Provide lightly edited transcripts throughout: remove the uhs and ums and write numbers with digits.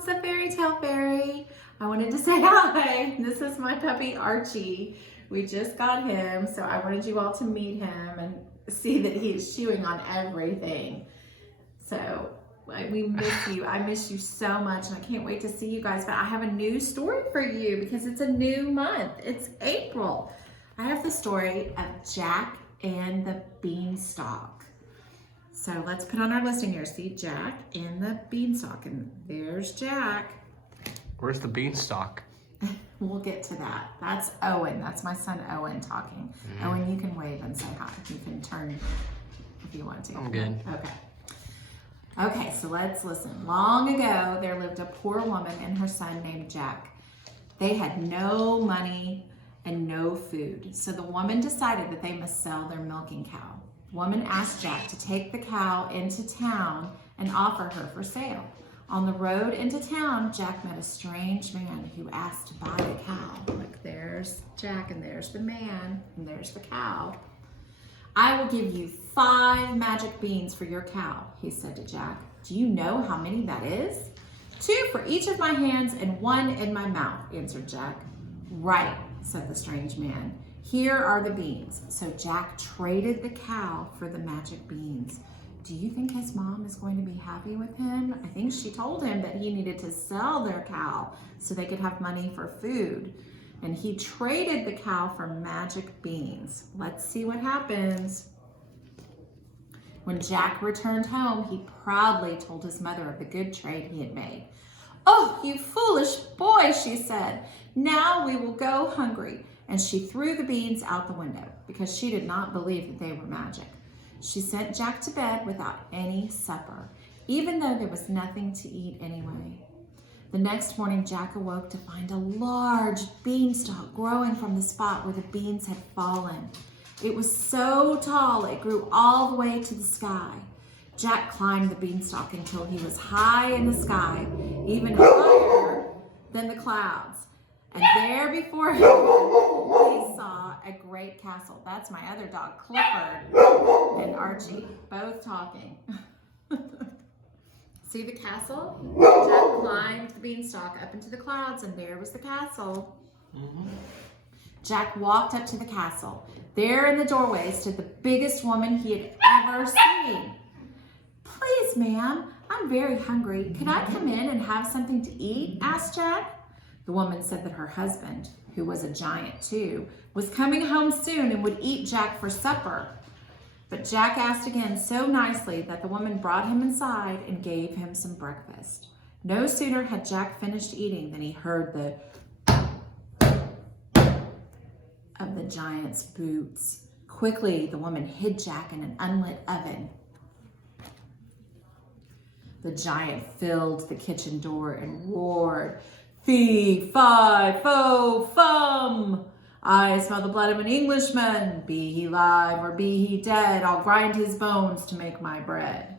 it's the Fairy Tale Fairy. I wanted to say hi. This is my puppy Archie. We just got him, so I wanted you all to meet him and see that he's chewing on everything. So we miss you. I miss you so much, and I can't wait to see you guys. But I have a new story for you because it's a new month. It's April. I have the story of Jack and the Beanstalk. So let's put on our listing here. See Jack and the Beanstalk, and there's Jack. Where's the Beanstalk? We'll get to that. That's Owen. That's my son Owen talking. Owen, you can wave and say hi. You can turn if you want to. I'm good. Okay, so let's listen. Long ago, there lived a poor woman and her son named Jack. They had no money and no food, so the woman decided that they must sell their milking cow. The woman asked Jack to take the cow into town and offer her for sale. On the road into town, Jack met a strange man who asked to buy the cow. Look, there's Jack, and there's the man, and there's the cow. I will give you 5 magic beans for your cow, he said to Jack. Do you know how many that is? 2 for each of my hands and 1 in my mouth, answered Jack. Right, said the strange man. Here are the beans. So Jack traded the cow for the magic beans. Do you think his mom is going to be happy with him? I think she told him that he needed to sell their cow so they could have money for food. And he traded the cow for magic beans. Let's see what happens. When Jack returned home, he proudly told his mother of the good trade he had made. Oh, you foolish boy, she said. Now we will go hungry. And she threw the beans out the window because she did not believe that they were magic. She sent Jack to bed without any supper, even though there was nothing to eat anyway. The next morning, Jack awoke to find a large beanstalk growing from the spot where the beans had fallen. It was so tall, it grew all the way to the sky. Jack climbed the beanstalk until he was high in the sky, even higher than the clouds. And there before him, he saw a great castle. That's my other dog, Clifford and Archie, both talking. See the castle? Jack climbed the beanstalk up into the clouds, and there was the castle. Jack walked up to the castle. There in the doorway stood the biggest woman he had ever seen. Please, ma'am, I'm very hungry. Could I come in and have something to eat? Asked Jack. The woman said that her husband, who was a giant too, was coming home soon and would eat Jack for supper. But Jack asked again so nicely that the woman brought him inside and gave him some breakfast. No sooner had Jack finished eating than he heard the of the giant's boots. Quickly, the woman hid Jack in an unlit oven. The giant filled the kitchen door and roared, Fee, fi, fo, fum. I smell the blood of an Englishman. Be he live or be he dead, I'll grind his bones to make my bread.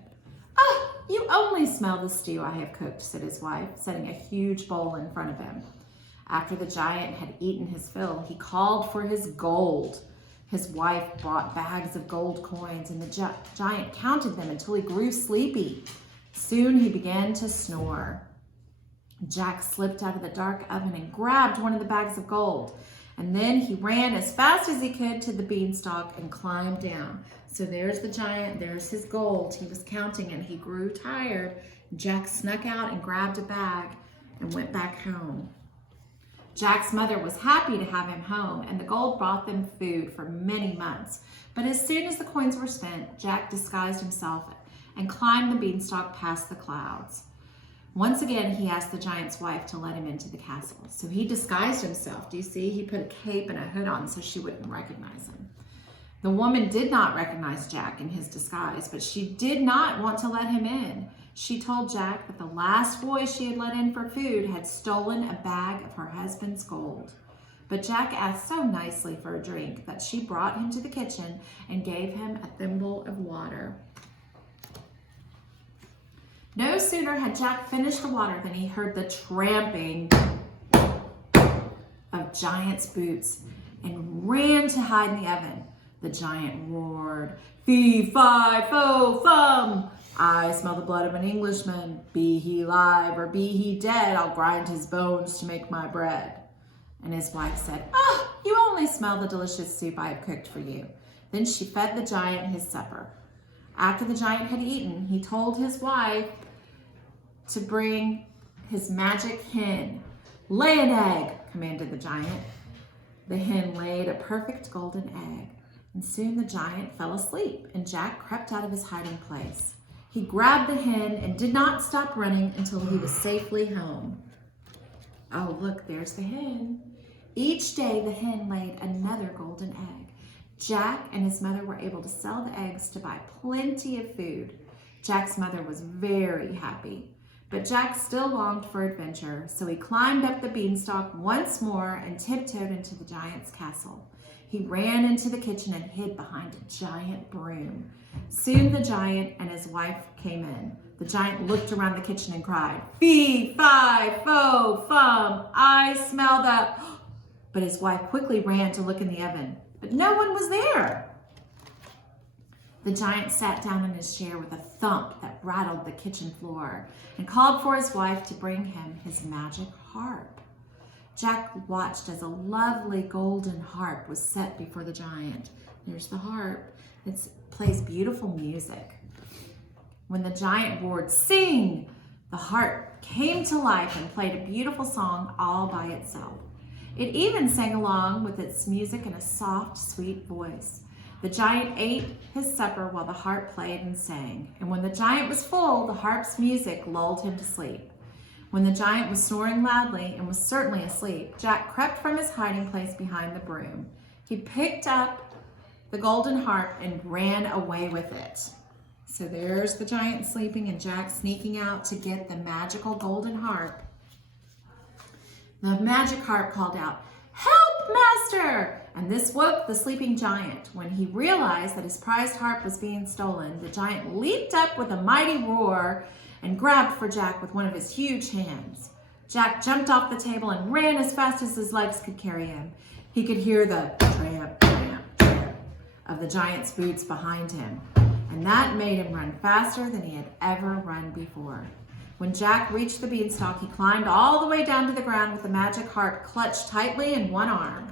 Ah, you only smell the stew I have cooked, said his wife, setting a huge bowl in front of him. After the giant had eaten his fill, he called for his gold. His wife brought bags of gold coins, and the giant counted them until he grew sleepy. Soon he began to snore. Jack slipped out of the dark oven and grabbed one of the bags of gold. And then he ran as fast as he could to the beanstalk and climbed down. So there's the giant, there's his gold. He was counting and he grew tired. Jack snuck out and grabbed a bag and went back home. Jack's mother was happy to have him home, and the gold brought them food for many months. But as soon as the coins were spent, Jack disguised himself and climbed the beanstalk past the clouds. Once again, he asked the giant's wife to let him into the castle. So he disguised himself. Do you see? He put a cape and a hood on so she wouldn't recognize him. The woman did not recognize Jack in his disguise, but she did not want to let him in. She told Jack that the last boy she had let in for food had stolen a bag of her husband's gold. But Jack asked so nicely for a drink that she brought him to the kitchen and gave him a thimble of water. No sooner had Jack finished the water than he heard the tramping of Giant's boots and ran to hide in the oven. The giant roared, Fee, fi, fo, fum. I smell the blood of an Englishman. Be he live or be he dead, I'll grind his bones to make my bread. And his wife said, "Oh, you only smell the delicious soup I have cooked for you." Then she fed the giant his supper. After the giant had eaten, he told his wife to bring his magic hen. "Lay an egg," commanded the giant. The hen laid a perfect golden egg, and soon the giant fell asleep, and Jack crept out of his hiding place. He grabbed the hen and did not stop running until he was safely home. Oh, look, there's the hen. Each day the hen laid another golden egg. Jack and his mother were able to sell the eggs to buy plenty of food. Jack's mother was very happy, but Jack still longed for adventure, so he climbed up the beanstalk once more and tiptoed into the giant's castle. He ran into the kitchen and hid behind a giant broom. Soon the giant and his wife came in. The giant looked around the kitchen and cried, "Fee, fi, fo, fum, I smell the..." But his wife quickly ran to look in the oven, but no one was there. The giant sat down in his chair with a thump that rattled the kitchen floor and called for his wife to bring him his magic harp. Jack watched as a lovely golden harp was set before the giant. There's the harp. It plays beautiful music. When the giant roared, "Sing!" the harp came to life and played a beautiful song all by itself. It even sang along with its music in a soft, sweet voice. The giant ate his supper while the harp played and sang, and when the giant was full, the harp's music lulled him to sleep. When the giant was snoring loudly and was certainly asleep, Jack crept from his hiding place behind the broom. He picked up the golden harp and ran away with it. So there's the giant sleeping and Jack sneaking out to get the magical golden harp. The magic harp called out, "Help, master!" And this woke the sleeping giant. When he realized that his prized harp was being stolen, the giant leaped up with a mighty roar and grabbed for Jack with one of his huge hands. Jack jumped off the table and ran as fast as his legs could carry him. He could hear the tramp, tramp, tramp of the giant's boots behind him, and that made him run faster than he had ever run before. When Jack reached the beanstalk, he climbed all the way down to the ground with the magic harp clutched tightly in one arm.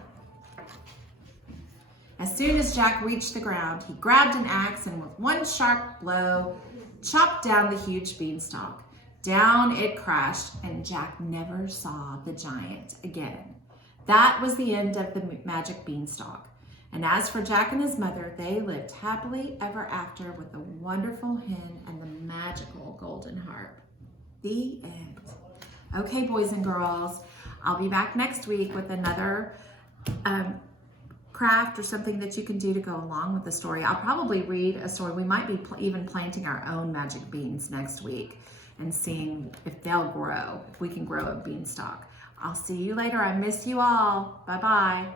As soon as Jack reached the ground, he grabbed an axe and with one sharp blow, chopped down the huge beanstalk. Down it crashed, and Jack never saw the giant again. That was the end of the magic beanstalk. And as for Jack and his mother, they lived happily ever after with the wonderful hen and the magical golden harp. The end. Okay, boys and girls, I'll be back next week with another craft or something that you can do to go along with the story. I'll probably read a story. We might be even planting our own magic beans next week and seeing if they'll grow, if we can grow a beanstalk. I'll see you later. I miss you all. Bye-bye.